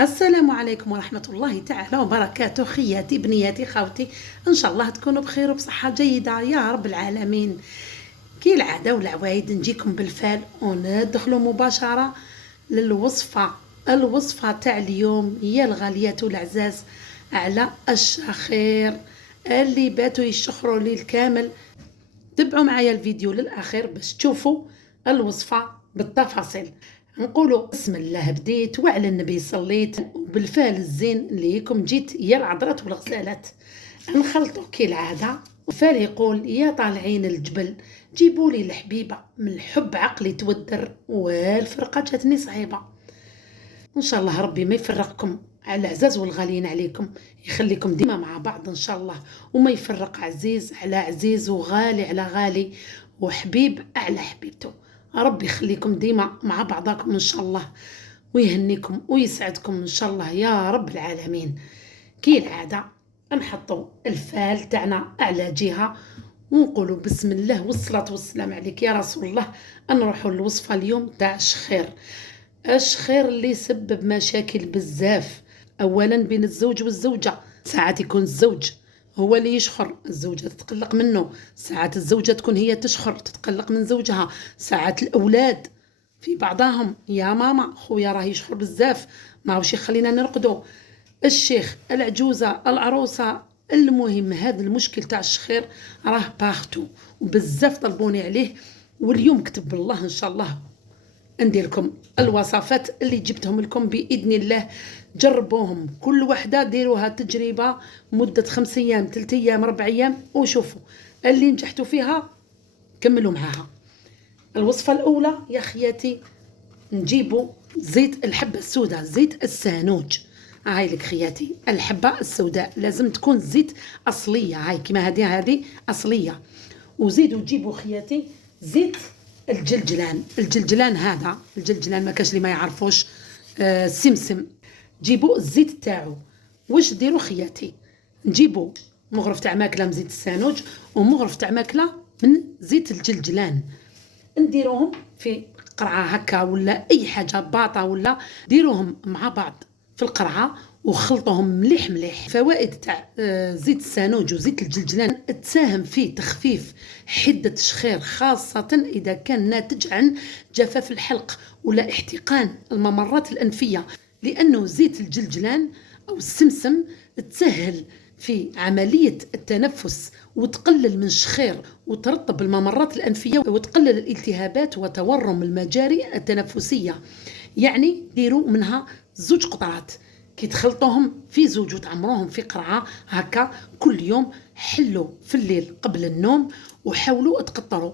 السلام عليكم ورحمة الله تعالى وبركاته. خياتي بنياتي خوتي، إن شاء الله تكونوا بخير وبصحة جيدة يا رب العالمين. كي العادة والعوايد نجيكم بالفعل وندخلوا مباشرة الوصفة تاع اليوم هي الغاليات والعزاز على الشخير اللي باتوا يشخروا لي الكامل. تبعوا معايا الفيديو للأخير باش تشوفوا الوصفة بالتفاصيل. نقولوا بسم الله بديت وعلى النبي صليت، وبالفعل الزين ليكم جيت يا العذرات والغسالات. نخلطوا كالعادة، وفال يقول يا طالعين الجبل جيبوا لي الحبيبة، من الحب عقلي تودر والفرقة جاتني صعيبة. ان شاء الله ربي ما يفرقكم على العزاز والغاليين عليكم، يخليكم ديما مع بعض ان شاء الله، وما يفرق عزيز على عزيز وغالي على غالي وحبيب على حبيبته. ربي يخليكم ديما مع بعضكم ان شاء الله، ويهنيكم ويسعدكم ان شاء الله يا رب العالمين. كي العادة نحطوا الفال تاعنا على جهة ونقولوا بسم الله والصلاة والسلام عليك يا رسول الله. نروحوا للوصفة اليوم تاع الشخير اللي يسبب مشاكل بزاف. اولا بين الزوج والزوجة، ساعات يكون الزوج هو اللي يشخر، الزوجة تتقلق منه، ساعات الزوجة تكون هي تشخر تتقلق من زوجها، ساعات الأولاد في بعضهم يا ماما خويا راه يشخر بزاف ما وش يخلينا نرقدو، الشيخ العجوزة العروسة. المهم هذا المشكل تاع الشخير راه باختو وبزاف طلبوني عليه، واليوم كتب الله ان شاء الله ندير لكم الوصفات اللي جبتهم لكم باذن الله. جربوهم كل وحده، ديروها تجربه مده 5 ايام 3 ايام 4 ايام وشوفوا اللي نجحتوا فيها كملوا معاها. الوصفه الاولى يا خياتي نجيبوا زيت الحبه السوداء، زيت السانوج. هاي لك خياتي الحبه السوداء لازم تكون زيت اصليه، هاي كما هذه اصليه. وزيدوا تجيبوا خياتي زيت الجلجلان هذا الجلجلان ما كاش اللي ما يعرفوش، السمسم. جيبوا الزيت تاعو. واش ديروا خياتي؟ نجيبوا مغرف تاع ماكله من زيت السانوج ومغرف تاع ماكله من زيت الجلجلان، نديروهم في قرعه هكا ولا اي حاجه باطه، ولا ديروهم مع بعض في القرعه وخلطوهم مليح مليح. فوائد تاع زيت السانوج وزيت الجلجلان تساهم في تخفيف حده الشخير، خاصه اذا كان ناتج عن جفاف الحلق ولا احتقان الممرات الانفيه، لانه زيت الجلجلان او السمسم تسهل في عمليه التنفس وتقلل من الشخير وترطب الممرات الانفيه وتقلل الالتهابات وتورم المجاري التنفسيه. يعني ديروا منها 2 قطرات كي تخلطوهم في زوج وتعمروهم في قرعه هكا كل يوم. حلوا في الليل قبل النوم وحاولوا تقطروا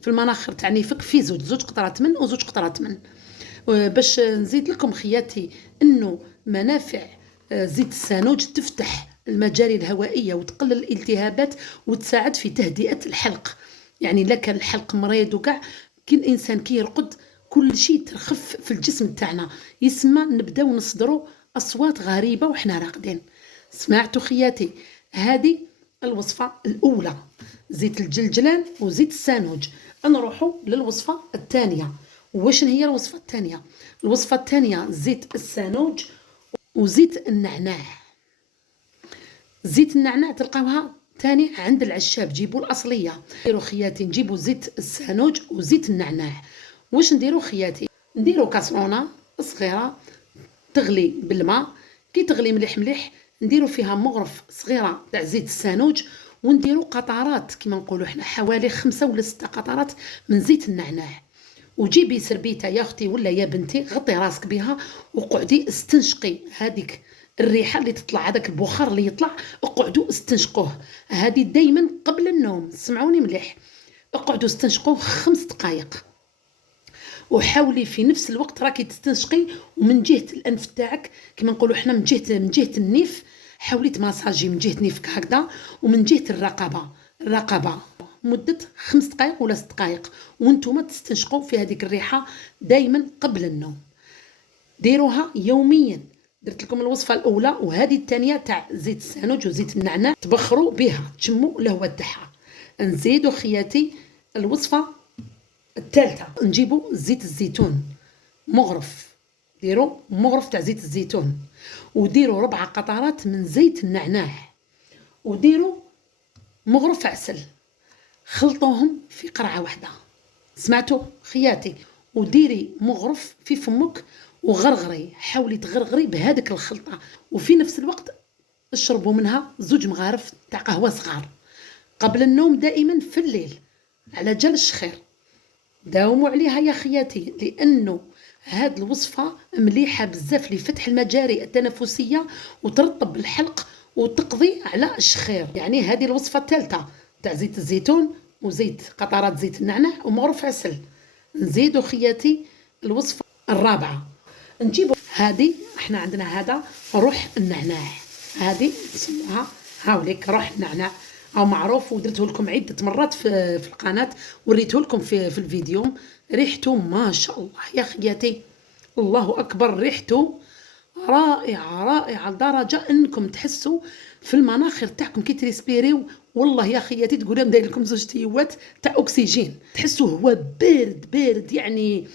في المناخر تاع نيفك في 2 قطرات من و2 قطرات من. باش نزيد لكم خياتي انه منافع زيت السانوج تفتح المجاري الهوائيه وتقلل الالتهابات وتساعد في تهدئه الحلق. يعني لا كان الحلق مريض وكاع كي الانسان كي يرقد كل شيء ترخف في الجسم تاعنا، يسمى نبداو نصدروا اصوات غريبه وحنا راقدين. سمعتوا خياتي؟ هذه الوصفه الاولى زيت الجلجلان وزيت السانوج. نروحوا للوصفه الثانيه. واش هي الوصفه الثانيه؟ الوصفه الثانيه زيت السانوج وزيت النعناع. زيت النعناع تلقاوها تاني عند العشاب، جيبوا الاصليه. نديروا خياتي نجيبوا زيت السانوج وزيت النعناع. واش نديروا خياتي؟ نديروا كاسرونه صغيره تغلي بالماء، كي تغلي مليح مليح نديروا فيها مغرف صغيره تاع زيت السانوج ونديروا قطرات كما نقولوا احنا حوالي 5 ولا 6 قطرات من زيت النعناع. وجيبي سربيته يا اختي ولا يا بنتي غطي راسك بها وقعدي استنشقي هذيك الريحه اللي تطلع، هذاك البخار اللي يطلع اقعدوا استنشقوه. هذه دائما قبل النوم، سمعوني مليح، اقعدوا استنشقوه 5 دقائق. وحاولي في نفس الوقت راكي تستنشقي ومن جهه الانف تاعك كما نقولوا احنا من جهه النيف، حاولي تماساجي من جهه نيفك هكذا ومن جهه الرقبه مده 5 دقائق ولا 6 دقائق، وانتم تستنشقوا في هذيك الريحه دائما قبل النوم. ديروها يوميا. درت لكم الوصفه الاولى وهذه الثانيه تاع زيت السانوج وزيت النعناع، تبخروا بها تشموا الهواء تاعها. نزيدوا خياتي الوصفه الثالثه، نجيبوا زيت الزيتون مغرف ديروا مغرف تاع زيت الزيتون، وديروا 4 قطرات من زيت النعناع، وديروا مغرف عسل، خلطوهم في قرعه واحده. سمعتوا خياتي؟ وديري مغرف في فمك وغرغري، حاولي تغرغري بهذيك الخلطه، وفي نفس الوقت اشربوا منها 2 مغارف تاع قهوه صغار قبل النوم دائما في الليل على جال الشخير. داوموا عليها يا خياتي، لانه هاد الوصفه مليحه بزاف لفتح المجاري التنفسيه وترطب الحلق وتقضي على الشخير. يعني هذه الوصفه الثالثه تاع زيت الزيتون وزيت قطرات زيت النعناع ومغرف عسل. نزيدوا خياتي الوصفه الرابعه، نجيبوا هذه، احنا عندنا هذا روح النعناع، هذه نسموها هاوليك روح النعناع او معروف، ودرته لكم عده مرات في القناه، وريته لكم في الفيديو. ريحته ما شاء الله يا خياتي، الله اكبر، ريحته رائعه رائعه لدرجه انكم تحسوا في المناخير تاعكم كي تريسبيريو. والله يا خياتي تقولوا داير لكم 2 تيوات تاع اكسجين، تحسوا هو بارد بارد، يعني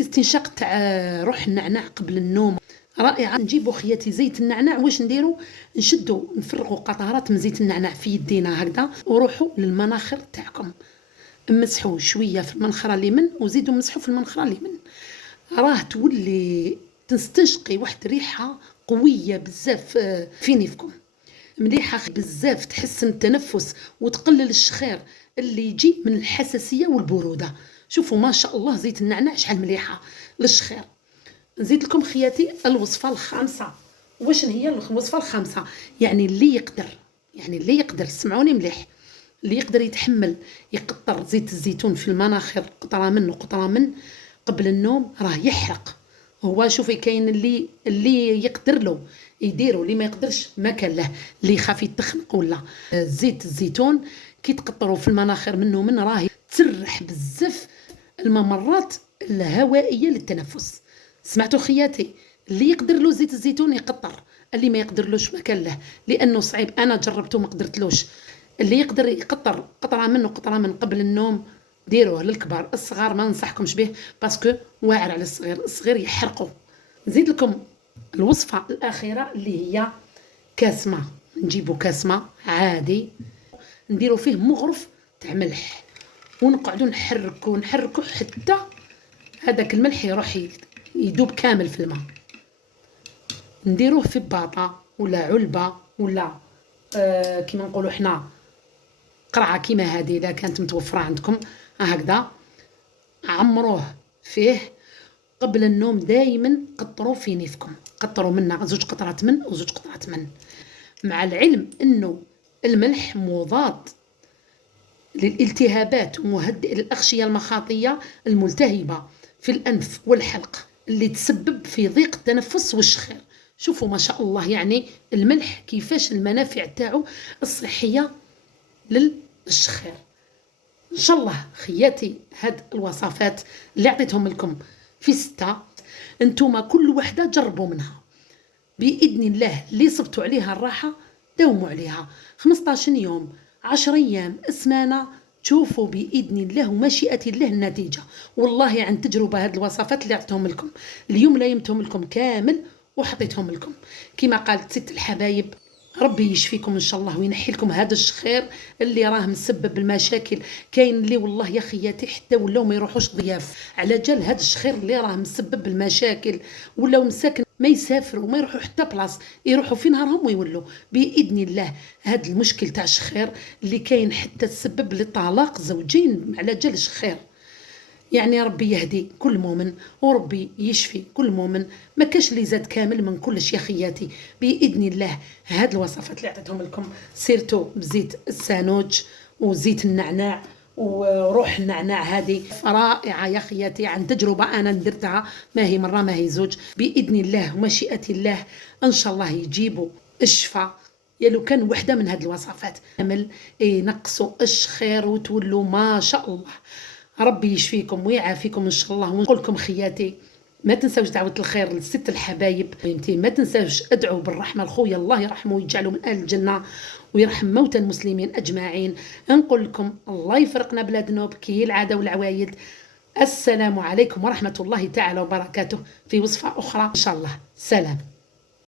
استنشاق تاع روح النعناع قبل النوم رائعه. نجيبوا خياتي زيت النعناع، واش نديروا؟ نشدوا نفرغوا قطرات من زيت النعناع في يدينا هكذا، وروحوا للمناخير تاعكم، مسحوا شويه في المنخره اليمين وزيدوا مسحوا في المنخره اليمين، راه تولي تستنشقي واحد الريحه قويه بزاف في نيفكم، مليحه بزاف، تحسن التنفس وتقلل الشخير اللي يجي من الحساسيه والبروده. شوفوا ما شاء الله زيت النعناع شحال مليحه للشخير. نزيد لكم خياتي الوصفه الخامسه. واش هي الوصفه الخامسه؟ يعني اللي يقدر سمعوني مليح، اللي يقدر يتحمل يقطر زيت الزيتون في المناخير قطره من وقطره من قبل النوم راه يحرق. هو شوفي كاين اللي يقدر له يديروا، اللي ما يقدرش ما كان له، اللي يخاف يتخنق ولا. زيت الزيتون كي تقطروا في المناخير منه من راه تسرح بزاف الممرات الهوائيه للتنفس. سمعتوا خياتي؟ اللي يقدر له زيت الزيتون يقطر، اللي ما يقدرلوش ما كان له، لانه صعيب، انا جربته ما قدرتلوش. اللي يقدر يقطر قطره منه قطره من قبل النوم ديروه. للكبار، الصغار ما ننصحكمش به باسكو واعر على الصغير يحرقوا. نزيد لكم الوصفه الاخيره اللي هي كاس ماء. نجيبوا كاس ماء عادي، نديروا فيه مغرف تاع ملح، ونقعدوا نحركوا حتى هذاك الملح يروح يدوب كامل في الماء. نديروه في باطه ولا علبه ولا كيما نقولوا حنا قرعه كيما هذه اذا كانت متوفره عندكم هكذا، عمروه فيه قبل النوم. دائما قطروا في نيفكم، قطروا منه 2 قطرات من و2 قطرات من، مع العلم انه الملح مضاد للالتهابات ومهدئ للاغشيه المخاطيه الملتهبه في الانف والحلق اللي تسبب في ضيق التنفس والشخير. شوفوا ما شاء الله، يعني الملح كيفاش المنافع تاعو الصحيه للشخير. ان شاء الله خياتي هاد الوصفات اللي عطيتهم لكم في 6 انتوما كل وحده جربوا منها باذن الله، اللي صبتوا عليها الراحه داوموا عليها 15 يوم 10 ايام سمانه، تشوفوا باذن الله ومشيئه الله النتيجه. والله عن تجربه هاد الوصفات اللي عطيتهم لكم اليوم لايمتهم لكم كامل وحطيتهم لكم كما قالت ست الحبايب. ربي يشفيكم ان شاء الله وينحي لكم هذا الشخير اللي راه مسبب المشاكل. كاين اللي والله يا خياتي حتى ولاو ما يروحوش ضياف على جال هذا الشخير اللي راه مسبب المشاكل، ولاو مساكن ما يسافروا وما يروحوا حتى بلاص، يروحوا في نهارهم ويولوا. باذن الله هذا المشكل تاع الشخير اللي كاين حتى تسبب لطلاق زوجين على جال الشخير. يعني ربي يهدي كل مؤمن وربي يشفي كل مؤمن، ما كاش اللي زاد كامل من كلش يا خياتي. باذن الله هاد الوصفات اللي عطيتهم لكم سيرتو بزيت السانوج وزيت النعناع وروح النعناع هذه رائعه يا خياتي، عن تجربه انا درتها، ما هي مره ما هي زوج. باذن الله ومشيئه الله ان شاء الله يجيبوا الشفاء. يا لو كان وحده من هاد الوصفات عمل ينقصوا الشخير وتولوا ما شاء الله. ربي يشفيكم ويعافيكم ان شاء الله. ونقول لكم خياتي ما تنساوش دعوه الخير للست الحبايب، ما تنساوش ادعوا بالرحمه لخويا الله يرحمه ويجعله من اهل الجنه ويرحم موتى المسلمين اجمعين. نقول لكم الله يفرقنا بلا ذنوب كي العاده والعوايد. السلام عليكم ورحمة الله تعالى وبركاته في وصفة أخرى إن شاء الله. سلام.